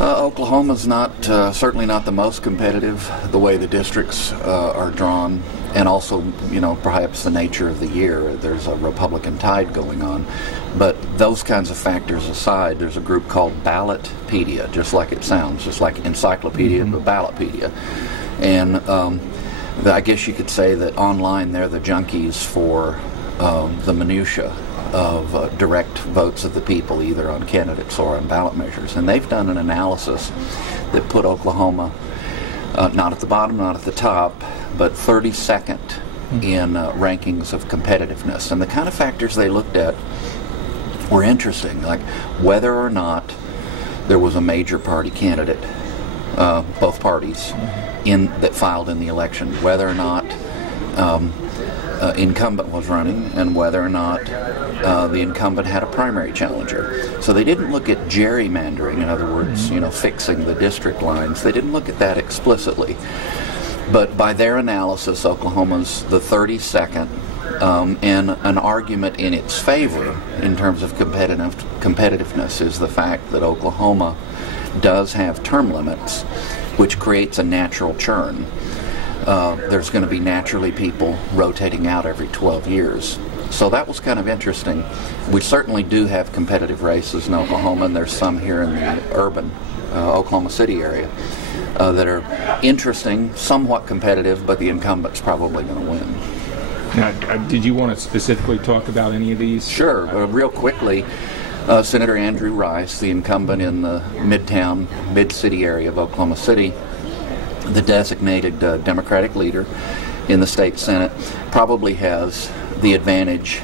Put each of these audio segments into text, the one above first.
Oklahoma's not certainly not the most competitive, the way the districts are drawn, and also, perhaps the nature of the year. There's a Republican tide going on. But those kinds of factors aside, there's a group called Ballotpedia, just like it sounds, just like encyclopedia, but Ballotpedia. And I guess you could say that online they're the junkies for the minutia of direct votes of the people, either on candidates or on ballot measures. And they've done an analysis that put Oklahoma not at the bottom, not at the top, but 32nd in rankings of competitiveness. And the kind of factors they looked at were interesting, like whether or not there was a major party candidate, both parties, that filed in the election, whether or not incumbent was running, and whether or not the incumbent had a primary challenger. So they didn't look at gerrymandering, in other words, fixing the district lines. They didn't look at that explicitly. But by their analysis, Oklahoma's the 32nd, and an argument in its favor in terms of competitiveness is the fact that Oklahoma does have term limits, which creates a natural churn. There's going to be naturally people rotating out every 12 years. So that was kind of interesting. We certainly do have competitive races in Oklahoma, and there's some here in the urban Oklahoma City area that are interesting, somewhat competitive, but the incumbent's probably going to win. Now, did you want to specifically talk about any of these? Sure. Real quickly, Senator Andrew Rice, the incumbent in the mid-city area of Oklahoma City, the designated Democratic leader in the state Senate, probably has the advantage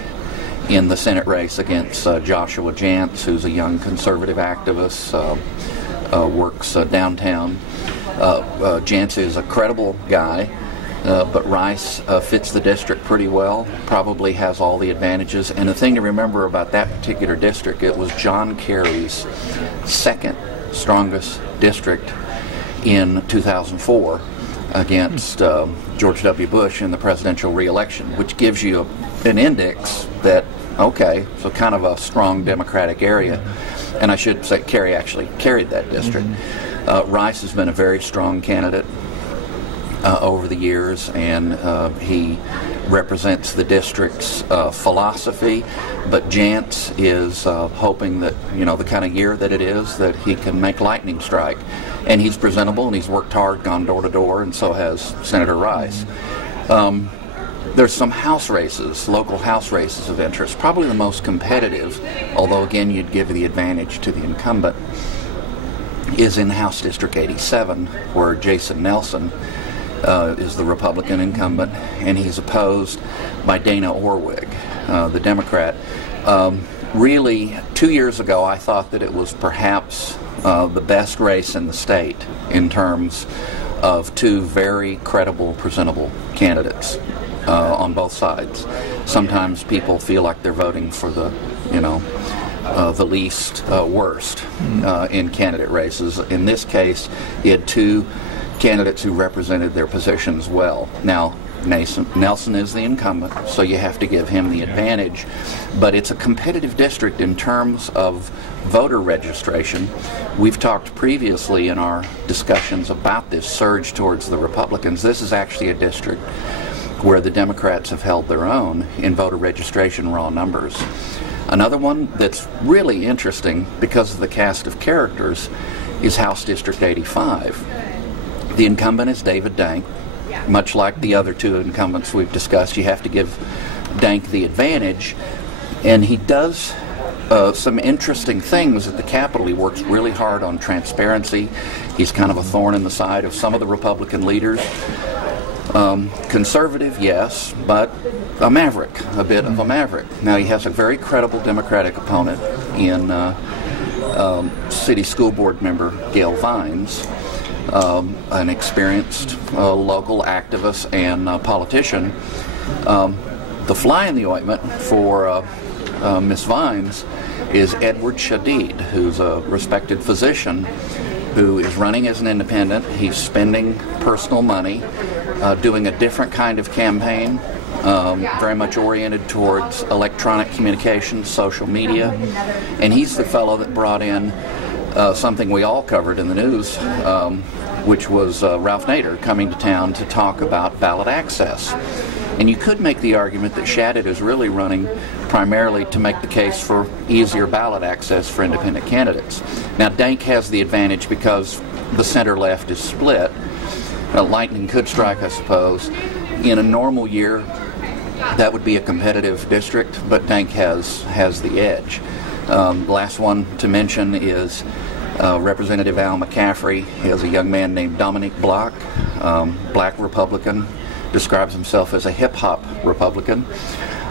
in the Senate race against Joshua Jantz, who's a young conservative activist, works downtown. Jantz is a credible guy, but Rice fits the district pretty well, probably has all the advantages. And the thing to remember about that particular district, it was John Kerry's second strongest district in 2004 against George W. Bush in the presidential re-election, which gives you an index that, okay, so kind of a strong Democratic area. And I should say Kerry actually carried that district. Rice has been a very strong candidate over the years, and he represents the district's philosophy, but Jantz is hoping that, the kind of year that it is, that he can make lightning strike. And he's presentable, and he's worked hard, gone door to door, and so has Senator Rice. There's some house races, local house races of interest. Probably the most competitive, although again you'd give the advantage to the incumbent, is in House District 87, where Jason Nelson is the Republican incumbent, and he's opposed by Dana Orwig, the Democrat. Really, 2 years ago, I thought that it was perhaps the best race in the state in terms of two very credible, presentable candidates on both sides. Sometimes people feel like they're voting for the least worst in candidate races. In this case, you had two candidates who represented their positions well. Now, Nelson is the incumbent, so you have to give him the advantage. But it's a competitive district in terms of voter registration. We've talked previously in our discussions about this surge towards the Republicans. This is actually a district where the Democrats have held their own in voter registration raw numbers. Another one that's really interesting because of the cast of characters is House District 85. The incumbent is David Dank. Much like the other two incumbents we've discussed, you have to give Dank the advantage, and he does some interesting things at the Capitol. He works really hard on transparency. He's kind of a thorn in the side of some of the Republican leaders. Conservative, yes, but a maverick, a bit of a maverick. Now, he has a very credible Democratic opponent in City School Board member Gail Vines, an experienced local activist and politician. The fly in the ointment for Ms. Vines is Edward Shadid, who's a respected physician who is running as an independent. He's spending personal money, doing a different kind of campaign, very much oriented towards electronic communications, social media, and he's the fellow that brought in something we all covered in the news, which was Ralph Nader coming to town to talk about ballot access. And you could make the argument that Shadid is really running primarily to make the case for easier ballot access for independent candidates. Now, Dank has the advantage because the center-left is split. Lightning could strike, I suppose. In a normal year, that would be a competitive district, but Dank has the edge. Last one to mention is Representative Al McCaffrey. He has a young man named Dominique Block, black Republican, describes himself as a hip-hop Republican,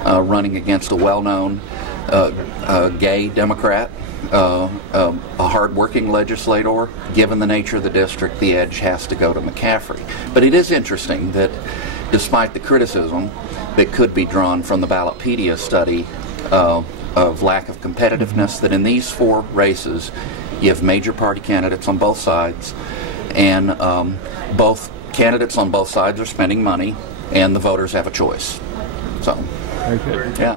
running against a well-known gay Democrat, a hard-working legislator. Given the nature of the district, the edge has to go to McCaffrey. But it is interesting that despite the criticism that could be drawn from the Ballotpedia study of lack of competitiveness, that in these 4 races you have major party candidates on both sides, and both candidates on both sides are spending money, and the voters have a choice. So, very good. Yeah.